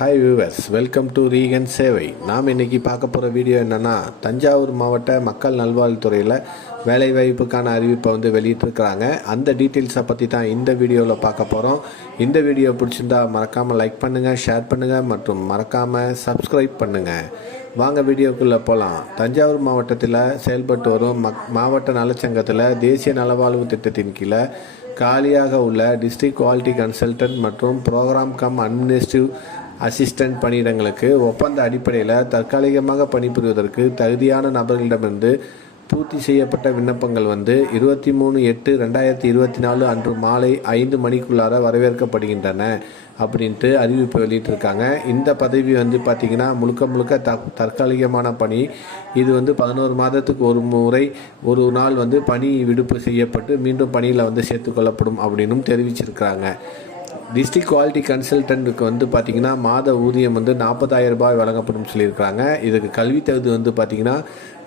Hi viewers, welcome to ரீகன் சேவை. நாம் இன்றைக்கி பார்க்க போகிற வீடியோ என்னென்னா, தஞ்சாவூர் மாவட்ட மக்கள் நல்வாழ்வுத்துறையில் வேலைவாய்ப்புக்கான அறிவிப்பை வெளியிட்டிருக்கிறாங்க. அந்த டீட்டெயில்ஸை பற்றி தான் இந்த வீடியோவில் பார்க்க போகிறோம். இந்த வீடியோ பிடிச்சிருந்தா மறக்காமல் லைக் பண்ணுங்கள், ஷேர் பண்ணுங்கள் மற்றும் மறக்காமல் சப்ஸ்கிரைப் பண்ணுங்கள். வாங்க வீடியோக்குள்ளே போகலாம். தஞ்சாவூர் மாவட்டத்தில் செயல்பட்டு வரும் மாவட்ட நலச்சங்கத்தில் தேசிய நலவாழ்வு திட்டத்தின் கீழே காலியாக உள்ள டிஸ்ட்ரிக்ட் குவாலிட்டி கன்சல்டன்ட் மற்றும் ப்ரோக்ராம் கம் அட்மினிஸ்ட்ரேட்டிவ் அசிஸ்டன்ட் பணியிடங்களுக்கு ஒப்பந்த அடிப்படையில் தற்காலிகமாக பணிபுரிவதற்கு தகுதியான நபர்களிடமிருந்து பூர்த்தி செய்யப்பட்ட விண்ணப்பங்கள் 23/8/2024 அன்று மாலை 5 மணிக்குள்ளார வரவேற்கப்படுகின்றன அப்படின்ட்டு அறிவிப்பு வெளியிட்டிருக்காங்க. இந்த பதவி பார்த்திங்கன்னா முழுக்க தற்காலிகமான பணி. இது 11 மாதத்துக்கு ஒரு முறை ஒரு நாள் பணி விடுப்பு செய்யப்பட்டு மீண்டும் பணியில் சேர்த்துக்கொள்ளப்படும் அப்படின்னும் தெரிவிச்சிருக்கிறாங்க. டிஸ்ட்ரிக்ட் குவாலிட்டி கன்சல்டன்ட்டுக்கு பார்த்திங்கன்னா மாத ஊதியம் 40,000 ரூபாய் வழங்கப்படும் சொல்லியிருக்கிறாங்க. இதுக்கு கல்வி தகுதி பார்த்திங்கன்னா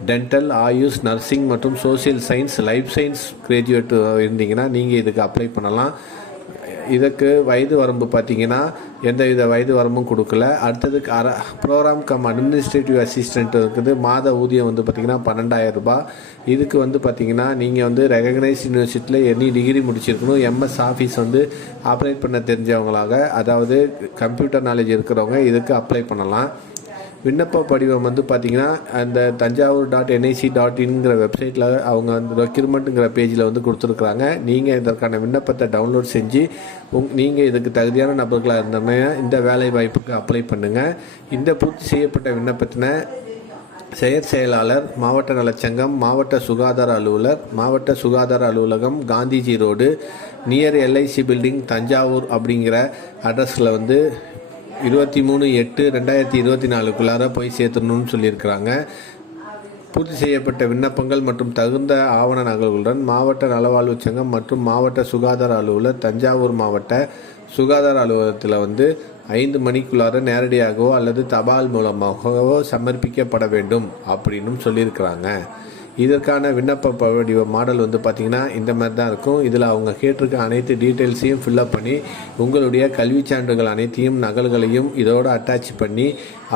டென்டல், ஆயுஷ், நர்சிங் மற்றும் social science, life science graduate இருந்தீங்கன்னா நீங்கள் இதுக்கு அப்ளை பண்ணலாம். இதுக்கு வயது வரம்பு பார்த்திங்கன்னா எந்தவித வயது வரம்பும் கொடுக்கல. அடுத்ததுக்கு ப்ரோக்ராம் கம் அட்மினிஸ்ட்ரேட்டிவ் அசிஸ்டண்ட் இருக்குது. மாத ஊதியம் பார்த்திங்கன்னா 12,000 ரூபாய். இதுக்கு பார்த்திங்கன்னா நீங்கள் ரெகக்னைஸ்ட் யூனிவர்சிட்டியில் எனி டிகிரி முடிச்சிருக்கணும். எம்எஸ் ஆஃபீஸ் ஆப்ரேட் பண்ண தெரிஞ்சவங்களாக, அதாவது கம்ப்யூட்டர் நாலேஜ் இருக்கிறவங்க இதுக்கு அப்ளை பண்ணலாம். விண்ணப்ப படிவம் பார்த்திங்கன்னா அந்த tanjavur.nic.in வெப்சைட்டில் அவங்க ரெக்யூர்மெண்ட்டுங்கிற பேஜில் கொடுத்துருக்குறாங்க. நீங்கள் இதற்கான விண்ணப்பத்தை டவுன்லோட் செஞ்சு நீங்கள் இதுக்கு தகுதியான நபர்களாக இருந்தோம்னா இந்த வேலை வாய்ப்புக்கு அப்ளை பண்ணுங்கள். இந்த பூர்த்தி செய்யப்பட்ட விண்ணப்பத்தினை செயலாளர், மாவட்ட நலச்சங்கம், மாவட்ட சுகாதார அலுவலர், மாவட்ட சுகாதார அலுவலகம், Gandhiji road, near LIC building, Thanjavur அப்படிங்கிற அட்ரஸில் 23/8/2024 போய் சேர்த்துடணும்னு சொல்லியிருக்கிறாங்க. பூர்த்தி செய்யப்பட்ட விண்ணப்பங்கள் மற்றும் தகுந்த ஆவண நகல்களுடன் மாவட்ட நலவாழ்வு சங்கம் மற்றும் மாவட்ட சுகாதார அலுவலர், தஞ்சாவூர் மாவட்ட சுகாதார அலுவலகத்தில் 5 மணிக்குள்ளார நேரடியாகவோ அல்லது தபால் மூலமாகவோ சமர்ப்பிக்கப்பட வேண்டும் அப்படின்னு சொல்லியிருக்கிறாங்க. இதற்கான விண்ணப்ப வடிவ மாடல் பார்த்திங்கன்னா இந்த மாதிரி தான் இருக்கும். இதில் அவங்க கேட்டிருக்க அனைத்து டீட்டெயில்ஸையும் ஃபில்லப் பண்ணி உங்களுடைய கல்வி சான்றுகள் அனைத்தையும் நகல்களையும் இதோடு அட்டாச் பண்ணி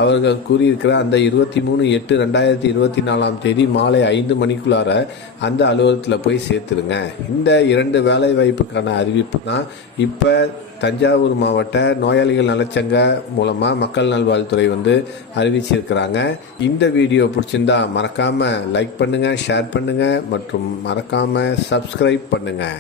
அவர்கள் கூறியிருக்கிற அந்த 23/8/2024 மாலை 5 மணிக்குள்ளார அந்த அலுவலகத்தில் போய் சேர்த்துருங்க. இந்த 2 வேலை வாய்ப்புக்கான அறிவிப்பு தான் இப்போ தஞ்சாவூர் மாவட்ட நோயாளிகள் நலச்சங்க மூலமாக மக்கள் நல்வாழ்வுத்துறை அறிவிச்சிருக்கிறாங்க. இந்த வீடியோ பிடிச்சிருந்தா மறக்காமல் லைக் பண்ணுங்கள், ஷேர் பண்ணுங்கள் மற்றும் மறக்காமல் சப்ஸ்கிரைப் பண்ணுங்கள்.